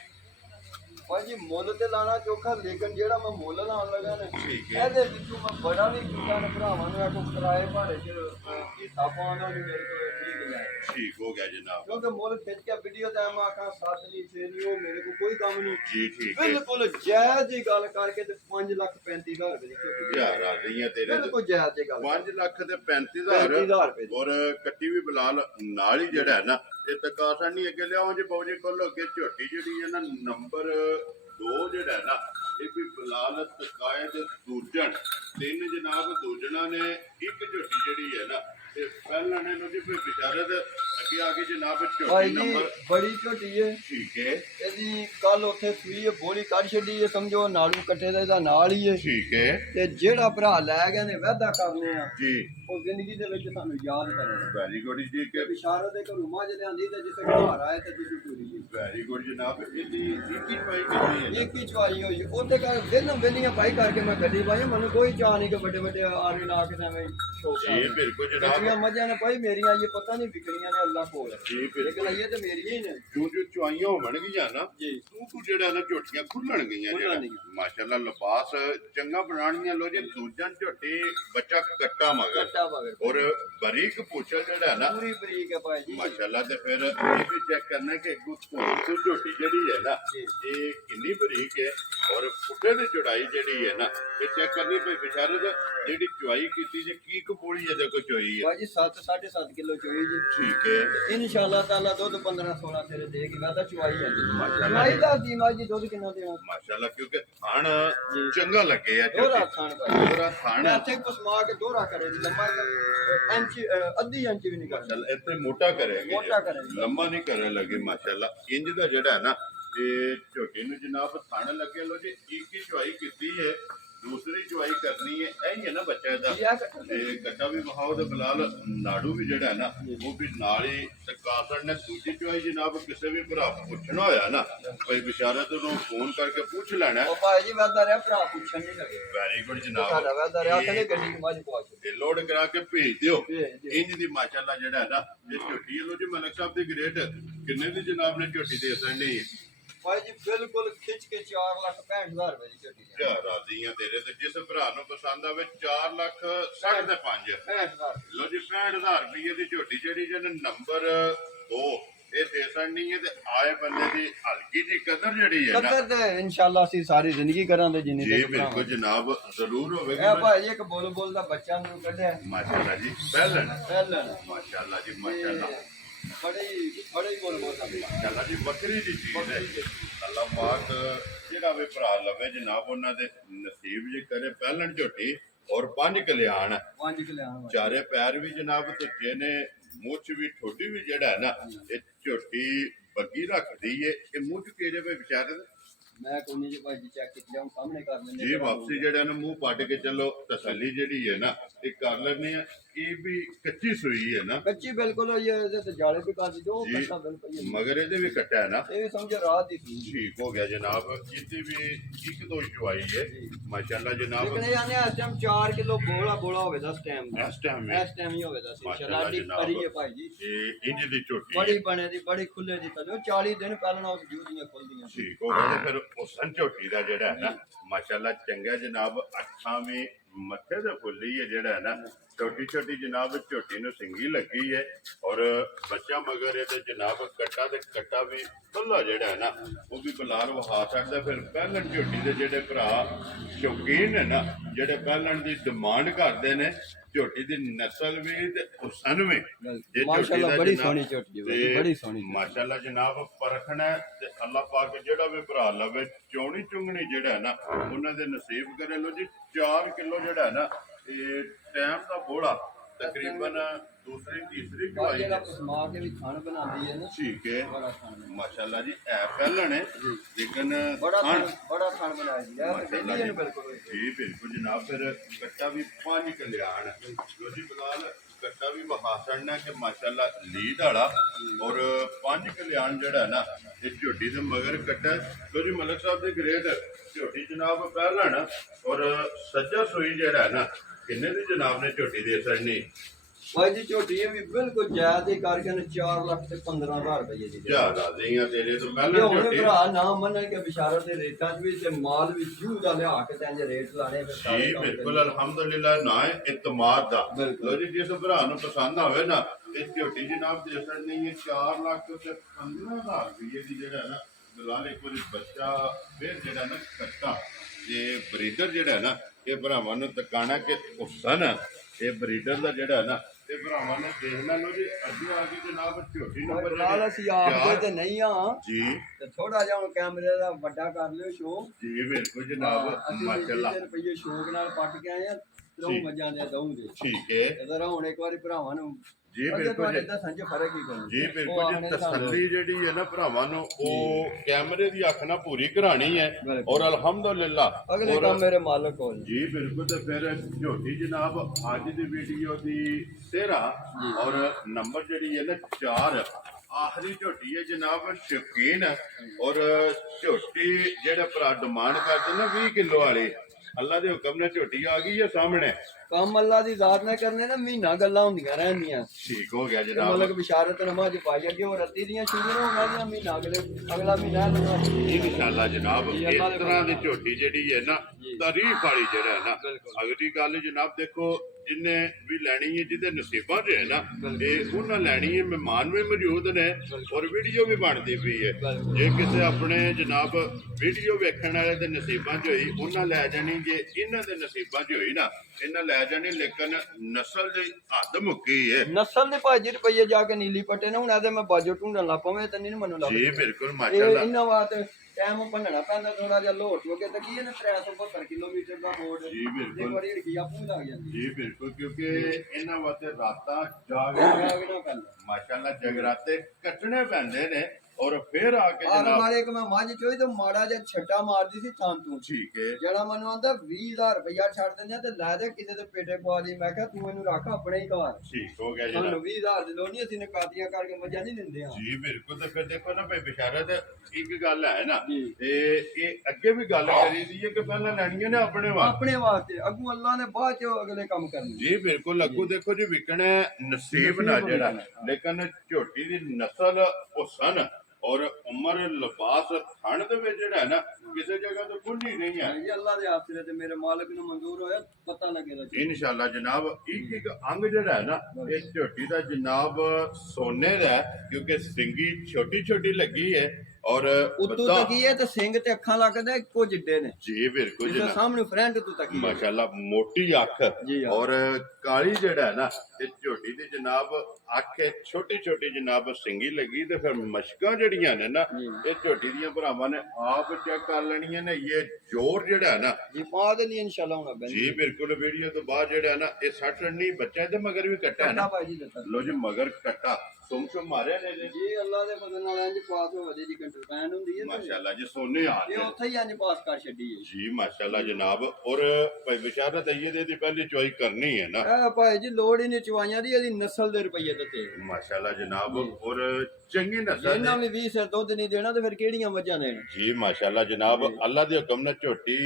ਭਾਈ ਜੀ ਮੁੱਲ ਤੇ ਲਾਣਾ ਚੋਖਾ ਲੇਕਿਨ ਜਿਹੜਾ ਮੈਂ ਮੁੱਲ ਲਾਉਣ ਲੱਗਾ ਨਾ ਠੀਕ ਹੈ ਇਹਦੇ ਵਿੱਚੋਂ ਮੈਂ ਬੜਾ ਵੀ ਕੀਤਾ ਨੇ ਭਰਾਵਾਂ ਨੂੰ ਆਖੋ ਕਿਰਾਏ ਭਾੜੇ ਚ ਹਿੱਸਾ ਪਾਉਂਦਾ ਨਹੀਂ ਮੇਰੇ ਕੋਲ ਠੀਕ ਲੈ ਠੀਕ ਹੋ ਗਿਆ ਜਨਾਬ ਕਿਉਂਕਿ ਮੁੱਲ ਖਿੱਚ ਕੇ ਵੀਡੀਓ ਦਾ ਮੈਂ ਆਖਾਂ 7 ਨਹੀਂ 6 ਨਹੀਂ ਉਹ ਮੇਰੇ ਕੋਲ ਕੋਈ ਕੰਮ ਨਹੀਂ ਜੀ ਠੀਕ ਹੈ ਬਿਲਕੁਲ ਜਾਇਜ਼ ਦੀ ਗੱਲ ਕਰਕੇ ਤੇ 5,35,000 ਰੁਪਏ ਦੀ ਝੋਟੀ ਯਾਰ ਆ ਰਹੀਆਂ ਤੇਰੇ ਤੇ ਬਿਲਕੁਲ ਜਾਇਜ਼ ਦੀ ਗੱਲ 5 ਲੱਖ ਤੇ 35,000 35,000 ਰੁਪਏ ਦੀ। ਔਰ ਕੱਟੀ ਵੀ ਬਲਾਲ ਨਾਲ ਹੀ ਜਿਹੜਾ ਹੈ ਨਾ ਇਹ ਤਕਾਸਾ ਨਹੀਂ ਅੱਗੇ ਲਿਆਓ ਜੀ ਬੌਜੀ ਕੋਲ ਅੱਗੇ ਝੋਟੀ ਜਿਹੜੀ ਹੈ ਨਾ ਨੰਬਰ 2 ਜਿਹੜਾ ਹੈ ਨਾ ਇਹ ਵੀ ਬਲਾਲ ਤਕਾਏ ਦੇ ਦੂਜਣ ਤਿੰਨ ਜਨਾਬ ਦੂਜਣਾ ਨੇ ਇੱਕ ਝੋਟੀ ਜਿਹੜੀ ਹੈ ਨਾ ਤੇ ਪਹਿਲਾਂ ਨੇ ਲੋਕੀ ਕੋਈ ਵਿਚਾਰੇ ਦੇ ਅੱਗੇ ਆ ਕੇ ਜਨਾਬ ਭਾਈ ਝੋਟੀ ਜੀ ਨੰਬਰ ਬੜੀ ਝੋਟੀ ਹੈ ਠੀਕ ਹੈ ਇਹਦੀ ਕੱਲ ਉੱਥੇ ਸੂਈ ਹੈ ਬੋਲੀ ਕੱਢ ਛੱਡੀ ਹੈ ਸਮਝੋ ਨਾਲੂ ਕੱਟੇ ਦਾ ਇਹਦਾ ਨਾਲ ਹੀ ਹੈ ਠੀਕ ਹੈ ਤੇ ਜਿਹੜਾ ਭਰਾ ਲੈ ਗਏ ਨੇ ਵਾਅਦਾ ਕਰਨੇ ਆ ਜੀ ਉਹ ਜ਼ਿੰਦਗੀ ਦੇ ਵਿੱਚ ਸਾਨੂੰ ਯਾਦ ਕਰਨਾ ਵੈਰੀ ਗੁੱਡ ਜੀ ਕਿ ਇਸ਼ਾਰਾ ਦੇ ਘਰੋਂ ਮੱਝ ਲਿਆਂਦੀ ਤੇ ਜਿਸੇ ਘਰ ਆਏ ਤੇ ਤੁਸੀਂ ਪੂਰੀ ਜੀ ਵੈਰੀ ਗੁੱਡ ਜਨਾਬ ਇਹਦੀ ਇੱਕੀ ਪਾਈ ਕਿੰਨੀ ਹੈ ਇੱਕ ਹੀ ਚਵਾਈ ਹੋਈ ਉਹਦੇ ਕਰ ਵੇਲੀਆਂ ਪਾਈ ਕਰਕੇ ਮੈਂ ਗੱਡੀ ਪਾਈ ਮੈਨੂੰ ਕੋਈ ਚਾਹ ਨਹੀਂ ਕਿ ਵੱਡੇ ਵੱਡੇ ਆਰੇ ਲਾ ਕੇ ਐਵੇਂ ਸ਼ੌਕ ਜੀ ਬਿਲਕੁਲ ਜਨਾਬ ਕੱਚੀਆਂ ਮੱਝਾਂ ਨੇ ਭਾਈ ਮੇਰੀਆਂ ਇਹ ਪਤਾ ਨਹੀਂ ਵਿਕਰੀਆਂ ਨੇ ਅੱਲਾ ਕੋਲ ਜੀ ਲੇਕਿਨ ਬਿਲਕੁਲ ਇਹ ਤੇ ਮੇਰੀਆਂ ਹੀ ਨੇ ਜੋ ਚੁਆਈਆਂ ਹੋਣਗੀਆਂ ਨਾ ਜੀ ਤੂੰ ਜਿਹੜਾ ਨਾ ਝੋਟੀਆਂ ਖੁੱਲਣ ਗਈਆਂ ਜਿਹੜਾ ਖੁੱਲਣਗੀਆਂ। ਮਾਸ਼ਾਅੱਲਾ ਲਿਬਾਸ ਚੰਗਾ ਬਣਾਣੀਆਂ ਲੋ ਜੇ ਦੂਜਾ ਝੋਟੀ ਬੱਚਾ ਕੱਟਾ ਮਗਰ ਕੱਟਾ ਮਗਰ ਔਰ ਬਰੀਕ ਪੁੱਛਾ ਜਿਹੜਾ ਨਾ ਪੂਰੀ ਬਰੀਕ ਹੈ ਭਾਈ ਜੀ ਮਾਸ਼ਾਅੱਲਾ ਤੇ ਫਿਰ ਇਹ ਵੀ ਚੈੱਕ ਕਰਨਾ ਕਿ ਤੂੰ ਝੋਟੀ ਜਿਹੜੀ ਹੈ ਨਾ ਜੀ। ਇਹ ਕਿੰਨੀ ਬਰੀਕ ਹੈ ਔਰ ਪੁੱਠੇ ਦੀ ਚੜਾਈ ਜਿਹੜੀ ਹੈ ਨਾ ਇਹ ਚੈੱਕ ਕਰਨੀ ਪਈ ਵਿਚਾਰੇ ਦਾ ਜਿਹੜੀ ਚੁਆਈ ਕੀਤੀ ਜੇ ਕੀ ਕਪੋਲੀ ਇਹਦੇ ਕੋ ਚੋਈ ਹੈ ਭਾਈ ਜੀ 7.5 ਕਿਲੋ ਚੋਈ ਜੀ ਠੀਕ ਹੈ ਇਨਸ਼ਾਅੱਲਾ ਤਾਲਾ ਦੁੱਧ 15-16 ਤੇਰੇ ਦੇ ਕੇ ਵਾਦਾ ਚੁਆਈ ਜਾਂਦੀ ਮਾਸ਼ਾਅੱਲਾ ਮਾਈ ਦਾ ਦੀ ਮਾਈ ਜੀ ਦੁੱਧ ਕਿੰਨਾ ਦੇਣਾ ਮਾਸ਼ਾਅੱਲਾ ਕਿਉਂਕਿ ਥਣ ਚੰਗਾ ਲੱਗੇ ਆ ਦੋਹਰਾ ਝੋਟੀ ਖਾਣ ਭਾਈ ਉਹਦਾ ਥਣ ਮੈਂ ਇੱਥੇ ਕੁਸਮਾ ਕੇ ਦੋਹਰਾ ਕਰੇ ਦੀ ਲੰਮਾ ਇੰਚ ਅੱਧੀ ਇੰਚ ਵੀ ਨਹੀਂ ਕਰਦਾ ਮਾਸ਼ਾਅੱਲਾ ਇੱਥੇ ਮੋਟਾ ਕਰੇਗੇ ਮੋਟਾ ਕਰੇਗੇ। ਲੰਮਾ ਨਹੀਂ ਕਰਨ ਲੱਗੇ ਮਾਸ਼ਾਅੱਲਾ ਇੰਜ ਦਾ ਜਿਹੜਾ ਹੈ ਨਾ ਇਹ ਝੋਟੀ ਨੂੰ ਜਨਾਬ ਥਣ ਲੱਗੇ ਲੋ ਜੀ ਇੱਕ ਹੀ ਚੁਆਈ ਕੀਤੀ ਹੈ ਦੂਸਰੀ ਚੁਆਈ ਕਰਨੀ ਹੈ ਇਹ ਹੀ ਹੈ ਨਾ ਬੱਚਾ ਇਹਦਾ ਇਹ ਆ ਕੱਟਾ ਤੇ ਕੱਟਾ ਵੀ ਵਿਖਾਓ ਤੇ ਫਿਲਹਾਲ ਨਾੜੂ ਵੀ ਜਿਹੜਾ ਹੈ ਨਾ ਉਹ ਵੀ ਨਾਲ ਹੀ ਤੇ ਕਾਸੜ ਨੇ ਦੂਜੀ ਚੁਆਈ ਜਨਾਬ ਕਿਸੇ ਵੀ ਭਰਾ ਪੁੱਛਣਾ ਹੋਇਆ ਨਾ ਬਈ ਬਿਸ਼ਾਰਤ ਨੂੰ ਫੋਨ ਕਰਕੇ ਪੁੱਛ ਲੈਣਾ ਉਹ ਭਾਈ ਜੀ ਵਾਦਾ ਰਿਹਾ ਭਰਾ ਪੁੱਛਣ ਨਹੀਂ ਲੱਗੇ ਵੈਰੀ ਗੁੱਡ ਜਨਾਬ ਸਾਡਾ ਵਾਦਾ ਰਿਹਾ ਕਹਿੰਦੇ ਗੱਡੀ ਚ ਮੱਝ ਪਹੁੰਚ ਤੇ ਲੋਡ ਕਰਾ ਕੇ ਭੇਜ ਦਿਓ ਭੇਜ ਦਿਓ। ਇੰਜ ਦੀ ਮਾਸ਼ਾਅੱਲਾ ਜਿਹੜਾ ਹੈ ਨਾ ਇਹ ਝੋਟੀ ਲੋ ਜੀ ਮਲਕ ਸਾਹਿਬ ਦੀ ਗ੍ਰੇਡ ਕਿੰਨੇ ਦੀ ਜਨਾਬ ਨੇ ਝੋਟੀ ਦੇ ਸਕਣੀ ਭਾਈ ਜੀ ਬਿਲਕੁਲ ਖਿੱਚ ਕੇ 4,65,000 ਰੁਪਏ ਦੀ ਝੋਟੀ ਕਿਆ ਰਾਜ਼ੀਆਂ ਤੇਰੇ ਤੇ ਜਿਸ ਭਰਾ ਨੂੰ ਪਸੰਦ ਆਵੇ 4,60,500 65,000 ਲੋ ਜੀ 65,000 ਰੁਪਏ ਦੀ ਝੋਟੀ ਜਿਹੜੀ ਜਿਹਨੇ ਨੰਬਰ 2 ਇਹ ਦੇ ਸਕਣੀ ਹੈ ਤੇ ਆਏ ਬੰਦੇ ਦੀ ਹਲਕੀ ਦੀ ਕਦਰ ਜਿਹੜੀ ਹੈ ਨਾ ਕਦਰ ਤੇ ਇਨਸ਼ਾਅੱਲਾ ਅਸੀਂ ਸਾਰੀ ਜ਼ਿੰਦਗੀ ਕਰਾਂਗੇ ਜਿੰਨੀ ਜੀ ਤੱਕ ਬਿਲਕੁਲ ਜਨਾਬ ਜ਼ਰੂਰ ਹੋਵੇਗੀ ਇਹ ਭਾਈ ਜੀ ਇੱਕ ਬੁਲਬੁਲ ਦਾ ਬੱਚਾ ਨੂੰ ਕੱਢਿਆ ਮਾਸ਼ਾਅੱਲਾ ਜੀ ਪਹਿਲਣ ਪਹਿਲਾਂ ਮਾਸ਼ਾਅੱਲਾ ਜੀ ਮਾਸ਼ਾਅੱਲਾ ਬੜੀ ਬੁਲਬੁਲ ਦਾ ਮਾਸ਼ਾਅੱਲਾ ਜੀ ਬੱਕਰੀ ਦੀ ਚੀਜ਼ ਹੈ ਅੱਲਾਹ ਪਾਕ ਜਿਹੜਾ ਵੀ ਭਰਾ ਲਵੇ ਜਨਾਬ ਉਹਨਾਂ ਦੇ ਨਸੀਬ ਜੇ ਕਰੇ ਪਹਿਲਣ ਝੋਟੀ ਔਰ 5 ਕਲਿਆਣ 5 ਕਿਲਿਆਂ ਚਾਰੇ ਪੈਰ ਵੀ ਜਨਾਬ ਤੁੱਜੇ ਨੇ ਮੁੱਛ ਵੀ ਠੋਡੀ ਵੀ ਜਿਹੜਾ ਹੈ ਨਾ ਇਹ ਝੋਟੀ ਬੱਗੀ ਰੱਖਦੀ ਏ ਇਹ ਮੁੱਛ ਕਿਹੜੇ ਵੇ ਵਿਚਾਰੇ ਮੈਂ ਕੋਈ ਨਹੀਂ ਜੀ ਭਾਈ ਜੀ ਚੈੱਕ ਕੀਤਾ ਹੁਣ ਸਾਹਮਣੇ ਕਰ ਲੈਂਦੇ ਜੀ ਵਾਪਸੀ ਜਿਹੜਾ ਨਾ ਮੂੰਹ ਪੱਟ ਕੇ ਚੱਲੋ ਤਸੱਲੀ ਜਿਹੜੀ ਹੈ ਨਾ ਇਹ ਕਰ ਲੈਣੇ ਆ ਇਹ ਵੀ ਕੱਚੀ ਸੂਈ ਹੈ ਨਾ ਕੱਚੀ ਬਿਲਕੁਲ ਹੋਈ ਹੈ ਇਹਦੇ ਤੇ ਜਾਲੇ ਵੀ ਕਰ ਦਿਓ ਜੀ। ਕੱਟਾ ਬਿਲਕੁਲ ਹੀ ਹੈ। ਮਗਰ ਇਹਦੇ ਵੀ ਕੱਟਾ ਹੈ ਨਾ ਇਹ ਵੀ ਸਮਝੋ ਰਾਤ ਦੀ ਸੀ ਠੀਕ ਹੋ ਗਿਆ ਜਨਾਬ ਇਹਦੀ ਵੀ ਇੱਕ ਦੋ ਚੁਆਈ ਹੈ ਮਾਸ਼ਾਅੱਲਾ ਜਨਾਬ ਲੇਕਿਨ ਇਹ ਆਨੇ ਇਸ ਟਾਈਮ 4 ਕਿਲੋ ਬੋਲਾ ਹੋਵੇ ਦਾ ਟਾਈਮ ਦਾ ਇਸ ਟਾਈਮ ਇਸ ਟਾਈਮ ਹੀ ਹੋਵੇ ਦਾ ਸੀ ਮਾਸ਼ਾਅੱਲਾ ਸ਼ਲਾਡੀ ਜਨਾਬ। ਕਰੀਏ ਭਾਈ ਜੀ ਇਹ ਇੰਜ ਦੀ ਝੋਟੀ ਬੜੀ ਹੈ ਬਣੇ ਦੀ ਬੜੀ ਖੁੱਲੇ ਦੀ ਤਲੋ 40 ਦਿਨ ਪਹਿਲਾਂ ਉਸ ਜੂ ਦੀਆਂ ਖੁੱਲਦੀਆਂ ਸੀ ਠੀਕ ਹੋ ਗਿਆ ਤੇ ਫਿਰ ਉਸਨ ਝੋਟੀ ਦਾ ਜਿਹੜਾ ਹੈ ਨਾ ਮਾਸ਼ਾਅੱਲਾ ਚੰਗਾ ਜਨਾਬ ਅੱਖਾਂ ਵੀ ਮੱਥੇ ਦੇ ਫੁੱਲੀ ਹੈ ਜਿਹੜਾ ਹੈ ਨਾ ਛੋਟੀ ਛੋਟੀ ਜਨਾਬ ਝੋਟੀ ਨੂੰ ਸਿੰਗੀ ਲੱਗੀ ਹੈ ਔਰ ਬੱਚਾ ਮਗਰ ਇਹਦੇ ਜਨਾਬ ਕੱਟਾ ਵੀ ਖੁੱਲਾ ਜਿਹੜਾ ਹੈ ਨਾ ਉਹ ਵੀ ਬਲਾਲ ਵਹਾ ਸਕਦਾ ਫਿਰ ਪਹਿਲਣ ਝੋਟੀ ਦੇ ਜਿਹੜੇ ਭਰਾ ਸ਼ੌਕੀਨ ਹੈ ਨਾ ਜਿਹੜੇ ਪਹਿਲਣ ਦੀ ਡਿਮਾਂਡ ਕਰਦੇ ਨੇ ਝੋਟੀ ਦੀ ਨਸਲ ਵੀ ਤੇ ਹੁਸਨ ਵੀ ਜੇ ਝੋਟੀ ਮਾਸ਼ਾਅੱਲਾ ਦਾ ਬੜੀ ਜਨਾਬ ਸੋਹਣੀ ਝੋਟੀ ਹੈ ਤੇ ਬੜੀ ਸੋਹਣੀ ਮਾਸ਼ਾਅੱਲਾ ਜਨਾਬ ਪਰਖਣਾ ਹੈ ਤੇ ਅੱਲਾਹ ਪਾਕ ਜਿਹੜਾ ਵੀ ਭਰਾ ਲਵੇ ਚੌਣੀ ਚੁੰਗਣੀ ਜਿਹੜਾ ਹੈ ਨਾ ਉਹਨਾਂ ਦੇ ਨਸੀਬ ਕਰੇ ਲੋ ਜੀ 4 ਕਿਲੋ ਜਿਹੜਾ ਹੈ ਨਾ ਇਹ ਟਾਈਮ ਦਾ ਬੋੜਾ ਤਕਰੀਬਨ ਦੂਸਰੀ ਤੀਸਰੀ ਚੁਆਈ ਜਿਹੜਾ ਪਸਮਾ ਕੇ ਵੀ ਖਾਣ ਬਣਾਉਂਦੀ ਹੈ ਨਾ ਠੀਕ ਹੈ ਬੜਾ ਖਾਣ ਮਾਸ਼ਾਅੱਲਾ ਜੀ ਐ ਪਹਿਲਣ ਹੈ ਲੇਕਿਨ ਖਾਣ ਬੜਾ ਖਾਣ ਬਣਾਇਆ ਜੀ ਯਾਰ ਦਿੱਲੀ ਇਹਨੂੰ ਬਿਲਕੁਲ ਜੀ ਬਿਲਕੁਲ ਜਨਾਬ ਫਿਰ ਕੱਟਾ ਵੀ 5 ਕਲਿਆਣ ਲੋ ਜੀ ਬਲਾਲ ਕੱਟਾ ਵੀ ਵਹਾ ਛੜਨਾ ਕਿ ਮਾਸ਼ਾਅੱਲਾ ਲੀਡ ਵਾਲਾ ਔਰ 5 ਕਲਿਆਣ ਜਿਹੜਾ ਹੈ ਨਾ ਇਹ ਝੋਟੀ ਦੇ ਮਗਰ ਕੱਟਾ ਲੋ ਜੀ ਮਲਕ ਸਾਹਿਬ ਦੇ ਗ੍ਰੇਡ ਝੋਟੀ ਜਨਾਬ ਪਹਿਲਣ ਔਰ ਸੱਜਾ ਸੋਈ ਜਿਹੜਾ ਹੈ ਨਾ ਕਿੰਨੇ ਦੀ ਜਨਾਬ ਨੇ ਝੋਟੀ ਦੇ ਸੜਨੀ ਭਾਈ ਜੀ ਝੋਟੀ ਇਹ ਵੀ ਬਿਲਕੁਲ ਜਾਇਜ਼ ਹੀ ਕਰਕੇ ਨੇ 4 ਲੱਖ ਤੇ 15,000 ਰੁਪਏ ਦੀ ਜਾ ਰਾਜ਼ੀਆਂ ਤੇਰੇ ਤੋਂ ਇਹ ਪਹਿਲਾਂ ਹੁਣ ਝੋਟੀ ਭਰਾ ਨਾ ਮੰਨਣ ਕਿ ਬਿਸ਼ਾਰਤ ਦੇ ਰੇਟਾਂ 'ਚ ਵੀ ਤੇ ਮਾਲ ਵੀ ਜੂ ਦਾ ਲਿਆ ਕੇ ਤੇ ਇੰਜ ਰੇਟ ਲਾਣੇ ਫਿਰ ਸਾਰੇ ਜੀ ਕੰਮ ਬਿਲਕੁਲ ਅਲਹਮਦੁਲਿਲਾ ਨਾ ਹੈ ਇਤਮਾਦ ਦਾ ਬਿਲਕੁਲ। ਲੋ ਜੀ ਜਿਸ ਭਰਾ ਨੂੰ ਪਸੰਦ ਆਵੇ ਨਾ ਇਹ ਝੋਟੀ ਜਨਾਬ ਦੇ ਸੜਨੀ ਹੈ 4 ਲੱਖ ਤੇ 15,000 ਰੁਪਏ ਦੀ ਜਿਹੜਾ ਹੈ ਨਾ ਦਲਾਲ ਇੱਕ ਵਾਰੀ ਬੱਚਾ ਫਿਰ ਜਿਹੜਾ ਨਾ ਕੱਟਾ ਇਹ ਬਰੀਡਰ ਜਿਹੜਾ ਹੈ ਨਾ ਇਹ ਭਰਾਵਾਂ ਨੂੰ ਤਕਾਣਾ ਕਿ ਹੁਸਨ ਇਹ ਬਰੀਡਰ ਦਾ ਜਿਹੜਾ ਹੈ ਨਾ ਇਹ ਭਰਾਵਾਂ ਨੇ ਦੇਖਣਾ ਲੋ ਜੀ ਅੱਗੇ ਆ ਕੇ ਜਨਾਬ ਝੋਟੀ ਨੰਬਰ ਫਿਲਹਾਲ ਅਸੀਂ ਆਪਦੇ ਤੇ ਨਹੀਂ ਆ ਜੀ ਤੇ ਥੋੜਾ ਜਿਹਾ ਹੁਣ ਕੈਮਰੇ ਦਾ ਵੱਡਾ ਕਰ ਲਿਓ ਸ਼ੋਅ ਜੀ ਬਿਲਕੁਲ ਜਨਾਬ ਅਸੀਂ ਮਾਸ਼ਾਅੱਲਾ 20 ਰੁਪਏ ਸ਼ੌਕ ਨਾਲ ਪੱਟ ਕੇ ਆਏ ਆ ਜੀ। ਰੋਂ ਮੱਝਾਂ ਦੇ ਦਊਂਗੇ ਠੀਕ ਹੈ ਇਧਰ ਹੁਣ ਇੱਕ ਵਾਰੀ ਭਰਾਵਾਂ ਨੂੰ ਜੀ ਅੱਗੇ ਬਿਲਕੁਲ ਤੁਹਾਡੇ ਜੀ। ਦਾ ਸੰਜ ਫਰਕ ਹੀ ਕੋਈ ਜੀ ਬਿਲਕੁਲ ਜੀ ਤਸੱਲੀ ਜਿਹੜੀ ਹੈ ਨਾ ਭਰਾਵਾਂ ਨੂੰ ਉਹ ਕੈਮਰੇ ਦੀ ਅੱਖ ਨਾਲ ਪੂਰੀ ਕਰਾਣੀ ਹੈ ਬਿਲਕੁਲ। ਔਰ ਅਲਹਮਦੁਲਿਲਾ ਅਗਲੇ ਕੰਮ ਮੇਰੇ ਮਾਲਕ ਕੋਲ ਜੀ ਬਿਲਕੁਲ ਤੇ ਫਿਰ ਝੋਟੀ ਜਨਾਬ ਅੱਜ ਦੀ ਵੀਡੀਓ ਦੀ 13 ਔਰ ਨੰਬਰ ਜਿਹੜੀ ਹੈ ਨਾ 4 ਆਖਰੀ ਝੋਟੀ ਹੈ ਜਨਾਬ ਸ਼ੌਕੀਨ ਔਰ ਝੋਟੀ ਜਿਹੜੇ ਭਰਾ ਡਿਮਾਂਡ ਕਰਦੇ ਨਾ 20 ਕਿਲੋ ਵਾਲੀ ਅੱਲਾ ਦੇ ਹੁਕਮ ਨਾਲ ਝੋਟੀ ਆ ਗਈ ਹੈ ਸਾਹਮਣੇ ਕੰਮ ਅੱਲਾ ਦੀ ਜ਼ਾਤ ਨਾਲ ਕਰਨੇ ਨਾ ਮਹੀਨਾ ਗੱਲਾਂ ਹੁੰਦੀਆਂ ਰਹਿੰਦੀਆਂ ਠੀਕ ਹੋ ਗਿਆ ਤੇ ਜਨਾਬ ਮਤਲਬ ਬਿਸ਼ਾਰਤ ਨਮਾਜ਼ ਪਾਈ ਅੱਗੇ ਉਹ ਰੱਤੀ ਦੀਆਂ ਸ਼ੁਰੂ ਉਹਨਾਂ ਦੀਆਂ ਮਹੀਨਾ ਅਗਲਾ ਮਹੀਨਾ ਲੱਗਣਾ ਇਨਸ਼ਾਅੱਲਾ ਜਨਾਬ ਜੀ, ਇਸ ਅੱਲਾ ਦੇ ਤਰ੍ਹਾਂ ਦੀ ਝੋਟੀ ਜਿਹੜੀ ਹੈ ਨਾ ਜੀ। ਤਾਰੀਫ ਵਾਲੀ ਜਿਹੜਾ ਹੈ ਨਾ ਬਿਲਕੁਲ। ਅਗਲੀ ਗੱਲ ਜਨਾਬ ਦੇਖੋ ਜਿੰਨੇ ਵੀ ਲੈਣੀ ਹੈ ਜਿਹਦੇ ਨਸੀਬਾਂ 'ਚ ਹੈ ਨਾ ਇਹ ਉਹਨਾਂ ਲੈਣੀ ਹੈ ਮਹਿਮਾਨ ਵੀ ਮੌਜੂਦ ਨੇ ਔਰ ਵੀਡੀਓ ਵੀ ਬਣਦੀ ਪਈ ਹੈ ਬਿਲਕੁਲ। ਜੇ ਕਿਸੇ ਆਪਣੇ ਜਨਾਬ ਵੀਡੀਓ ਵੇਖਣ ਵਾਲੇ ਦੇ ਨਸੀਬਾਂ 'ਚ ਹੋਈ ਉਹਨਾਂ ਲੈ ਜਾਣੀ ਜੇ ਇਹਨਾਂ ਦੇ ਨਸੀਬਾਂ 'ਚ ਹੋਈ ਨਾ ਇਹਨਾਂ ਲੈ ਜਾਣੀ ਲੇਕਿਨ ਨਸਲ ਦੀ ਹੱਦ ਮੁੱਕੀ ਹੈ ਨਸਲ ਦੇ ਭਾਜੀ ਰੁਪਈਏ ਜਾ ਕੇ ਨੀਲੀ ਪੱਟੇ ਨੇ ਹੁਣ ਇਹਦੇ ਮੈਂ ਬਾਜੋ ਢੂੰਡਣ ਲੱਗ ਪਵੇਂ ਤੇ ਨਹੀਂ ਮੈਨੂੰ ਜੀ ਲੱਗਦਾ ਬਿਲਕੁਲ ਇਹ ਮਾਸ਼ਾਅੱਲਾ ਇਹਨਾਂ ਵਾਸਤੇ ਟਾਈਮ ਭੰਨਣਾ ਪੈਂਦਾ ਥੋੜਾ ਜਿਹਾ ਲੋਟ ਹੋ ਕੇ ਤੇ ਕੀ ਇਹਨੇ 372 ਕਿਲੋਮੀਟਰ ਦਾ ਰੋਡ ਜੀ ਇੱਕ ਬਿਲਕੁਲ ਵਾਰੀ ਢਕੀ ਆਪੂ ਲੱਗ ਜਾਂਦੀ ਜੀ ਬਿਲਕੁਲ ਕਿਉਂਕਿ ਇਹਨਾਂ ਵਾਸਤੇ ਰਾਤਾਂ ਜਾਗਣਾ ਜਾਗਣਾ ਪੈਂਦਾ ਮਾਸ਼ਾਅੱਲਾ ਜਗਰਾਤੇ ਕੱਟਣੇ ਪੈਂਦੇ ਨੇ ਔਰ ਫਿਰ ਆ ਕੇ ਆਰ ਜਨਾਬ ਮਾਰੇ ਇੱਕ ਮੈਂ ਮੱਝ ਚੋਈ ਤੇ ਮਾੜਾ ਜਿਹਾ ਛੱਟਾ ਮਾਰਦੀ ਸੀ ਥਾਂ ਤੂੰ ਠੀਕ ਹੈ ਜਿਹੜਾ ਮੈਨੂੰ ਆਂਦਾ 20000 ਰੁਪਇਆ ਛੱਡ ਦਿੰਦੇ ਆ ਤੇ ਲੈ ਦੇ ਕਿਸੇ ਦੇ ਪੇਟੇ ਪਵਾ ਦੀ। ਮੈਂ ਕਿਹਾ ਤੂੰ ਇਹਨੂੰ ਰੱਖ ਆਪਣੇ ਹੀ ਘਰ, ਠੀਕ ਹੋ ਗਿਆ ਸਾਨੂੰ ਜਨਾਬ 20000 ਦੀ ਲੋੜ ਨਹੀਂ, ਅਸੀਂ ਨਕਾਤੀਆਂ ਕਰਕੇ ਮੱਝਾਂ ਨਹੀਂ ਦਿੰਦੇ ਆ। ਜੀ ਬਿਲਕੁਲ। ਤੇ ਫਿਰ ਦੇਖੋ ਨਾ ਭਾਈ ਬਿਸ਼ਾਰਤ ਇੱਕ ਗੱਲ ਹੈ ਨਾ ਜੀ। ਤੇ ਇਹ ਅੱਗੇ ਵੀ ਗੱਲ ਕਰੀ ਦੀ ਹੈ ਕਿ ਪਹਿਲਾਂ ਲੈਣੀਆਂ ਨੇ ਆਪਣੇ ਵਾਸਤੇ ਆਪਣੇ ਵਾਸਤੇ, ਅੱਗੂ ਅੱਲਾ ਨੇ ਬਾਅਦ ਚ ਅਗਲੇ ਕੰਮ ਕਰਨੇ। ਜੀ ਬਿਲਕੁਲ ਅੱਗੂ ਦੇਖੋ ਜੀ ਵਿਕਣਾ ਨਸੀਬ ਨਾ ਜਿਹੜਾ, ਲੇਕਿਨ ਝੋਟੀ ਦੀ ਨਸਲ ਉਹ ਸਨ ਔਰ ਉਮਰ ਲਿਬਾਸ ਥਣ ਦੇ ਵਿੱਚ ਜਿਹੜਾ ਹੈ ਨਾ ਕਿਸੇ ਜਗ੍ਹਾ ਤੋਂ ਖੁੱਲੀ ਨਹੀਂ ਹੈ। ਜੀ ਅੱਲਾ ਦੇ ਆਸਰੇ ਤੇ ਮੇਰੇ ਮਾਲਕ ਨੂੰ ਮਨਜ਼ੂਰ ਹੋਇਆ, ਪਤਾ ਲੱਗੇਗਾ ਇਨਸ਼ਾਅੱਲਾ ਜਨਾਬ ਇੱਕ ਇੱਕ ਅੰਗ ਜਿਹੜਾ ਹੈ ਨਾ ਇਹ ਝੋਟੀ ਦਾ ਜਨਾਬ ਸੋਨੇ ਦਾ ਹੈ, ਕਿਉਂਕਿ ਸਿੰਗੀ ਛੋਟੀ ਛੋਟੀ ਲੱਗੀ ਹੈ ਔਰ ਉੱਤੋਂ ਤੱਕੀ ਹੈ ਤੇ ਸਿੰਘ ਤੇ ਅੱਖਾਂ ਲੱਗਦੇ ਇੱਕੋ ਜਿੱਡੇ ਨੇ। ਜੀ ਬਿਲਕੁਲ ਜਿਹਦੇ ਜਨਾਬ ਸਾਹਮਣੇ ਫਰੰਟ ਤੋਂ ਤੱਕੀ ਮਾਸ਼ਾਅੱਲਾ ਮੋਟੀ ਅੱਖ ਜੀ ਹਾਂ। ਔਰ ਕਾਲੀ ਜਿਹੜਾ ਹੈ ਨਾ ਇਹ ਝੋਟੀ ਦੀ ਜਨਾਬ ਅੱਖ ਛੋਟੀ ਛੋਟੀ ਜਨਾਬ ਸਿੰਗੀ ਲੱਗੀ ਤੇ ਫਿਰ ਮਸ਼ਕਾਂ ਜਿਹੜੀਆਂ ਨੇ ਨਾ ਇਹ ਝੋਟੀ ਦੀਆਂ ਭਰਾਵਾਂ ਨੇ ਆਪ ਚੈੱਕ ਕਰ ਲੈਣੀਆਂ ਨੇ। ਇਹ ਜ਼ੋਰ ਜਿਹੜਾ ਹੈ ਨਾ ਜੀ ਪਾ ਦੇਣੀ ਇਨਸ਼ਾਅੱਲਾ ਹੁਣ ਅੱਗੇ ਜੀ ਬਿਲਕੁਲ। ਵੀਡੀਓ ਤੋਂ ਬਾਅਦ ਜਿਹੜਾ ਹੈ ਨਾ ਇਹ 60 ਨਹੀਂ ਬੱਚਾ ਤੇ ਮਗਰ ਵੀ ਕੱਟਾ ਹੈ ਨਾ। ਭਾਈ ਜੀ ਦਿੱਤਾ ਲੋ ਜੀ ਮਗਰ ਕੱਟਾ ਸੁਮ ਮਾਰਿਆ ਨੇ ਜੀ ਜੀ ਅੱਲਾ ਦੇ ਫਜ਼ਲ ਨਾਲ ਇੰਜ ਪਾਸ ਹੋ ਵਜੇ ਦੀ ਕੰਟਰਪੈਨ ਹੁੰਦੀ ਹੈ ਮਾਸ਼ਾਅੱਲਾ ਜੀ ਸੋਨੇ ਆ ਇਹ ਉੱਥੇ ਹੀ ਇੰਜ ਪਾਸ ਕਰ ਛੱਡੀ ਹੈ ਜੀ ਮਾਸ਼ਾਅੱਲਾ ਜਨਾਬ। ਔਰ ਭਾਈ ਬਿਸ਼ਾਰਤ ਆਈਏ ਦੇ ਦੀ ਪਹਿਲੀ ਚੋਈ ਕਰਨੀ ਹੈ ਨਾ। ਇਹ ਭਾਈ ਜੀ ਲੋੜ ਹੀ ਨਹੀਂ ਚਵਾਈਆਂ ਦੀ, ਇਹਦੀ ਨਸਲ ਦੇ ਰੁਪਈਏ ਦਿੱਤੇ ਮਾਸ਼ਾਅੱਲਾ ਜਨਾਬ ਔਰ ਚੰਗੀ ਨਸਲ ਇਹਨਾਂ ਵੀ 20 ਸਿਰ ਦੁੱਧ ਨਹੀਂ ਦੇਣਾ ਤੇ ਫਿਰ ਕਿਹੜੀਆਂ ਮੱਝਾਂ ਦੇਣ। ਜੀ ਮਾਸ਼ਾਅੱਲਾ ਜਨਾਬ ਅੱਲਾ ਦੇ ਹੁਕਮ ਨਾਲ ਝੋਟੀ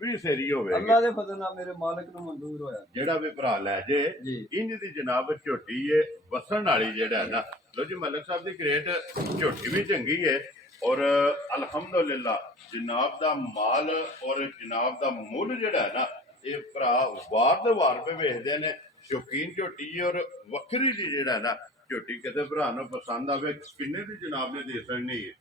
ਵੀ ਸੇਰੀ ਹੋਵੇ। ਅੱਲਾ ਦੇ ਫਜ਼ਲ ਨਾਲ ਮੇਰੇ ਮਾਲਕ ਨੂੰ ਮਨਜ਼ੂਰ ਹੋਇਆ। ਜਿਹੜਾ ਵੀ ਭਰਾ ਲੈ ਜੇ ਜੀ। ਇੰਜ ਦੀ ਜਨਾਬ ਝੋਟੀ ਏ ਵਸਣ ਵਾਲੀ ਜਿਹੜਾ ਹੈ ਨਾ। ਲੋ ਜੀ ਮਲਕ ਸਾਹਿਬ ਦੀ ਗ੍ਰੇਟ ਝੋਟੀ ਵੀ ਚੰਗੀ ਹੈ ਔਰ ਅਲਹਮਦੁਲਿਲਾ ਜਨਾਬ ਦਾ ਮਾਲ ਔਰ ਜਨਾਬ ਦਾ ਮੁੱਲ ਜਿਹੜਾ ਹੈ ਨਾ ਇਹ ਭਰਾ ਵਾਰ ਦੇ ਵਾਰ ਪੇ ਵੇਖਦੇ ਨੇ। ਸ਼ੌਕੀਨ ਝੋਟੀ ਹੈ ਔਰ ਵੱਖਰੀ ਜੀ ਜਿਹੜਾ ਹੈ ਨਾ ਝੋਟੀ ਕਿਸੇ ਭਰਾ ਨੂੰ ਪਸੰਦ ਆਵੇ ਕਿੰਨੇ ਦੀ ਜਨਾਬ ਨੇ ਦੇ ਸਕਣੀ ਹੈ।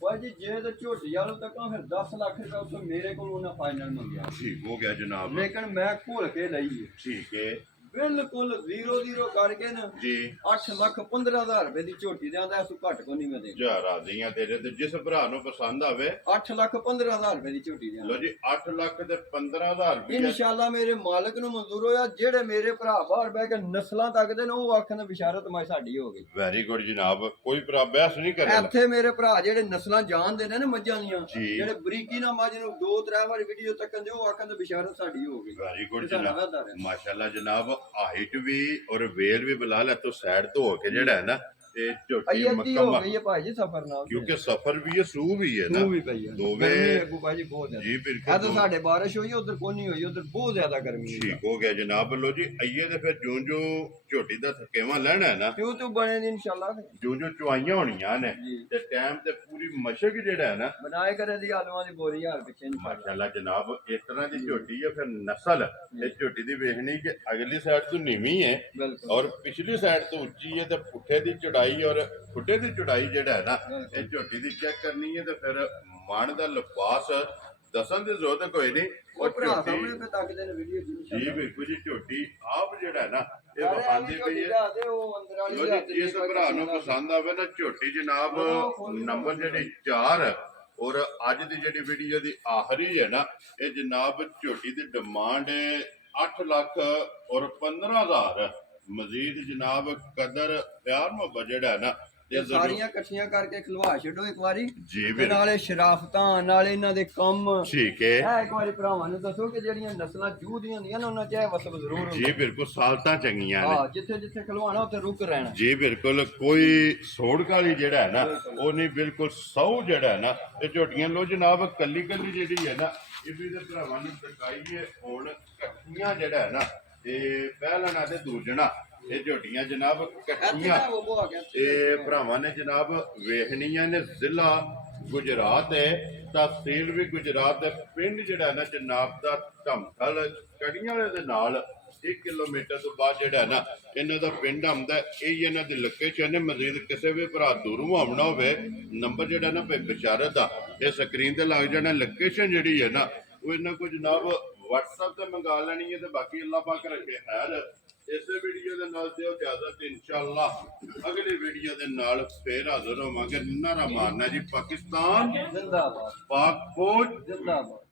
ਭਾਈ ਜੀ ਜੇ ਤੇ ਝੋਟੀ ਵਾਲੋਂ ਤੱਕ ਫਿਰ 10 ਲੱਖ ਰੁਪਏ ਉੱਥੇ ਮੇਰੇ ਕੋਲ ਉਹਨਾਂ ਫਾਈਨਲ ਮੰਗਿਆ, ਠੀਕ ਹੋ ਗਿਆ ਜਨਾਬ। ਲੇਕਿਨ ਮੈਂ ਘੁਲ ਕੇ ਲਈ ਠੀਕ ਹੈ ਬਿਲਕੁਲ 0-0 ਕਰਕੇ ਨਾ ਜੀ 8,15,000 ਰੁਪਏ ਦੀ ਝੋਟੀ ਦੇ ਆਂਦਾ ਇਸ ਤੋਂ ਘੱਟ ਕੋ ਨਹੀਂ ਮੈਂ ਦੇ। ਜਾ ਰਾਜ਼ੀਆਂ ਤੇਰੇ ਤੇ ਜਿਸ ਭਰਾ ਨੂੰ ਪਸੰਦ ਆਵੇ 8,15,000 ਰੁਪਏ ਦੀ ਝੋਟੀ ਦੇ ਲੋ ਜੀ 8 ਲੱਖ ਤੇ 15,000 ਰੁਪਏ ਇਨਸ਼ਾਅੱਲਾ ਮੇਰੇ ਮਾਲਕ ਨੂੰ ਮਨਜ਼ੂਰ ਹੋਇਆ। ਜਿਹੜੇ ਮੇਰੇ ਭਰਾ ਬਾਹਰ ਬਹਿ ਕੇ ਨਸਲਾਂ ਤੱਕਦੇ ਨੇ ਉਹ ਆਖਣ ਬਿਸ਼ਾਰਤ ਮੈਂ ਸਾਡੀ ਹੋ ਗਈ। ਵੈਰੀ ਗੁੱਡ ਜਨਾਬ। ਕੋਈ ਭਰਾ ਬਹਿਸ ਨਹੀਂ ਕਰੇਗਾ। ਇੱਥੇ ਮੇਰੇ ਭਰਾ ਜਿਹੜੇ ਨਸਲਾਂ ਜਾਣਦੇ ਨੇ ਨਾ ਮੱਝਾਂ ਦੀਆਂ, ਜੀ। ਜਿਹੜੇ ਬਰੀਕੀ ਨਾਲ ਮੱਝ ਨੂੰ 2-3 ਵਾਰੀ ਵੀਡੀਓ ਤੱਕ ਦੇ ਉਹ ਆਖਣ ਬਿਸ਼ਾਰਤ ਸਾਡੀ ਹੋ ਗਈ। ਵੈਰੀ ਗੁੱਡ ਇਹਦਾ ਜਨਾਬ। ਲਗਾਤਾਰ ਹੈ। ਮਾਸ਼ਾਅੱਲਾ ਜਨਾਬ ਹਾਈਟ ਵੀ ਔਰ ਵੇਲ ਵੀ ਬਲਾ ਲੈ ਤੋਂ ਸਾਈਡ ਤੋਂ ਹੋ ਕੇ ਜਿਹੜਾ ਹੈ ਨਾ ਇਹ ਝੋਟੀ ਅੱਧੀ ਹੋ ਮੁਕੰਮਲ, ਗਈ ਹੈ ਭਾਈ ਜੀ ਸਫਰ ਨਾਲ। ਕਿਉਂਕਿ ਸਫਰ ਵੀ ਹੈ ਸੂ ਵੀ ਹੈ ਨਾ ਸੂ ਵੀ ਪਈ ਹੈ। ਦੋਵੇਂ ਗਰਮੀ ਅੱਗੂ ਭਾਈ ਜੀ ਬਹੁਤ ਜ਼ਿਆਦਾ। ਜੀ ਇਹ ਬਿਲਕੁਲ ਤਾਂ ਸਾਡੇ ਬਾਰਿਸ਼ ਹੋਈ ਉਧਰ ਕੋਈ ਨਹੀਂ ਹੋਈ, ਉਧਰ ਬਹੁਤ ਜ਼ਿਆਦਾ ਗਰਮੀ ਹੈ। ਠੀਕ ਹੋ ਗਿਆ ਜਨਾਬ। ਲੋ ਜੀ ਆਈਏ ਤੇ ਫਿਰ ਜੋ ਝੋਟੀ ਦਾ ਥਕੇਵਾ ਲੈਣਾ ਹੈ ਨਾ ਕਿਉਂ ਤੂੰ ਬਣੇ ਨੇ ਇਨਸ਼ਾਅੱਲਾ ਜੋ ਚੁਆਈਆਂ ਹੋਣੀਆਂ ਨੇ ਜੀ। ਤੇ ਟਾਈਮ ਤੇ ਪੂਰੀ ਮਸ਼ਕ ਜਿਹੜਾ ਹੈ ਨਾ ਬਣਾਏ ਕਰੇ ਦੀ ਆਲੂਆਂ ਦੀ ਬੋਰੀ ਹਾਲ ਪਿੱਛੇ ਨਹੀਂ ਫੜਦਾ। ਮਾਸ਼ਾਅੱਲਾ ਜਨਾਬ ਇਸ ਤਰ੍ਹਾਂ ਦੀ ਝੋਟੀ ਹੈ। ਫਿਰ ਨਸਲ ਇਹ ਝੋਟੀ ਦੀ ਵੇਖਣੀ ਕਿ ਅਗਲੀ ਸਾਈਡ ਤੋਂ ਨੀਵੀਂ ਹੈ ਬਿਲਕੁਲ ਔਰ ਪਿਛਲੀ ਸਾਈਡ ਤੋਂ ਉੱਚੀ ਹੈ ਤੇ ਪੁੱਠੇ ਦੀ ਚੜਾਈ ਔਰ ਖੁੱਡੇ ਦੀ ਚੜਾਈ ਜਿਹੜਾ ਹੈ ਨਾ ਇਹ ਝੋਟੀ ਦੀ ਚੈੱਕ ਕਰਨੀ ਹੈ ਤੇ ਫਿਰ ਮਨ ਦਾ ਲਿਬਾਸ ਦੱਸਣ ਦੀ ਜ਼ਰੂਰਤ ਕੋਈ ਨਹੀਂ। ਉਹ ਭਰਾ ਸਾਹਮਣੇ ਤੇ ਤੱਕਦੇ ਨੇ ਵੀਡੀਓ ਜੀ ਬਿਲਕੁਲ ਜੀ ਝੋਟੀ ਆਪ ਜਿਹੜਾ ਹੈ ਨਾ ਇਹ ਵਖਾਂਦੀ ਪਈ ਹੈ। ਉਹ ਅੰਦਰ ਵਾਲੀ ਲੋ ਜੀ ਜਿਸ ਭਰਾ ਨੂੰ ਪਸੰਦ ਆਵੇ ਨਾ ਝੋਟੀ ਜਨਾਬ ਨੰਬਰ ਜਿਹੜੀ 4 ਔਰ ਅੱਜ ਦੀ ਜਿਹੜੀ ਵੀਡੀਓ ਦੀ ਆਖਰੀ ਹੈ ਨਾ ਇਹ ਜਨਾਬ ਝੋਟੀ ਦੀ ਡਿਮਾਂਡ 8 ਲੱਖ ਔਰ 15,000 ਮਜ਼ੀਦ ਜਨਾਬ ਕਦਰ ਪਿਆਰ ਮੁਹੱਬਤ ਜਿਹੜਾ ਹੈ ਨਾ ਇਹ ਸਾਰੀਆਂ ਇਕੱਠੀਆਂ ਕਰਕੇ ਖਲਵਾ ਛੱਡੋ ਇੱਕ ਵਾਰੀ ਜੀ ਤੇ ਬਿਲਕੁਲ ਨਾਲੇ ਸ਼ਰਾਫਤਾਂ ਨਾਲੇ ਇਹਨਾਂ ਦੇ ਕੰਮ ਠੀਕ ਹੈ। ਇਹ ਇੱਕ ਵਾਰੀ ਭਰਾਵਾਂ ਨੂੰ ਦੱਸੋ ਕਿ ਜਿਹੜੀਆਂ ਨਸਲਾਂ ਜੂਦੀਆਂ ਹੁੰਦੀਆਂ ਨੇ ਉਹਨਾਂ ਚ ਇਹ ਵਸਬ ਜ਼ਰੂਰ ਹੁੰਦਾ। ਜੀ ਬਿਲਕੁਲ ਸਾਲਤਾਂ ਚੰਗੀਆਂ ਨੇ। ਹਾਂ ਜਿੱਥੇ ਜਿੱਥੇ ਖਲਵਾਣਾ ਉੱਥੇ ਰੁਕ ਰਹਿਣਾ। ਜੀ ਬਿਲਕੁਲ ਕੋਈ ਸੋੜ ਕਾਲੀ ਜਿਹੜਾ ਹੈ ਨਾ ਉਹ ਨਹੀਂ, ਬਿਲਕੁਲ ਸੌ ਜਿਹੜਾ ਹੈ ਨਾ ਇਹ ਝੋਟੀਆਂ ਲੋ ਜਨਾਬ ਕੱਲੀ ਕੱਲੀ ਜਿਹੜੀ ਹੈ ਨਾ ਇਹ ਵੀ ਦੇ ਭਰਾਵਾਂ ਨੂੰ ਟਕਾਈਏ ਹੁਣ ਇਕੱਠੀਆਂ ਜਿਹੜਾ ਹੈ ਨਾ ਇਹ ਪਹਿਲਣਾ ਤੇ ਦੂਜਣਾ ਇਹ ਝੋਟੀਆਂ ਜਨਾਬ ਇਕੱਠੀਆਂ ਇਹ ਭਰਾਵਾਂ ਨੇ ਜਨਾਬ ਵੇਖਣੀਆਂ ਨੇ। ਜ਼ਿਲ੍ਹਾ ਗੁਜਰਾਤ ਹੈ, ਤਹਿਸੀਲ ਵੀ ਗੁਜਰਾਤ ਹੈ, ਪਿੰਡ ਜਿਹੜਾ ਨਾ ਜਨਾਬ ਦਾ ਧਮਥਲ ਕੜੀਆਂ ਵਾਲੇ ਦੇ ਨਾਲ 1 ਕਿਲੋਮੀਟਰ ਤੋਂ ਬਾਅਦ ਜਿਹੜਾ ਨਾ ਇਹਨਾਂ ਦਾ ਪਿੰਡ ਆਉਂਦਾ। ਇਹ ਇਹਨਾਂ ਦੀ ਲੋਕੇਸ਼ਨ ਹੈ। ਮਜ਼ੀਦ ਕਿਸੇ ਵੀ ਭਰਾ ਦੂਰੋਂ ਆਉਣਾ ਹੋਵੇ ਨੰਬਰ ਜਿਹੜਾ ਨਾ ਬਿਸ਼ਾਰਤ ਦਾ ਇਹ ਸਕਰੀਨ ਤੇ ਲੱਗ ਜਾਣਾ। ਲੋਕੇਸ਼ਨ ਜਿਹੜੀ ਹੈ ਨਾ ਉਹ ਇਹਨਾਂ ਕੋ ਜਨਾਬ WhatsApp ਤੇ ਮੰਗਾ ਲੈਣੀ ਹੈ ਤੇ ਬਾਕੀ ਅੱਲਾਹ ਪਾਕ ਰੱਖੇ ਖੈਰ। ਇਸੇ ਵੀਡੀਓ ਦੇ ਨਾਲ ਦਿਓ ਇਜਾਜ਼ਤ। ਇਨਸ਼ਾਅੱਲਾ ਅਗਲੀ ਵੀਡੀਓ ਦੇ ਨਾਲ ਫੇਰ ਹਾਜ਼ਰ ਹੋਵਾਂਗੇ। ਨਾਰਾ ਮਾਰਨਾ ਜੀ ਪਾਕਿਸਤਾਨ ਜ਼ਿੰਦਾਬਾਦ, ਪਾਕ ਫੌਜ ਜ਼ਿੰਦਾਬਾਦ।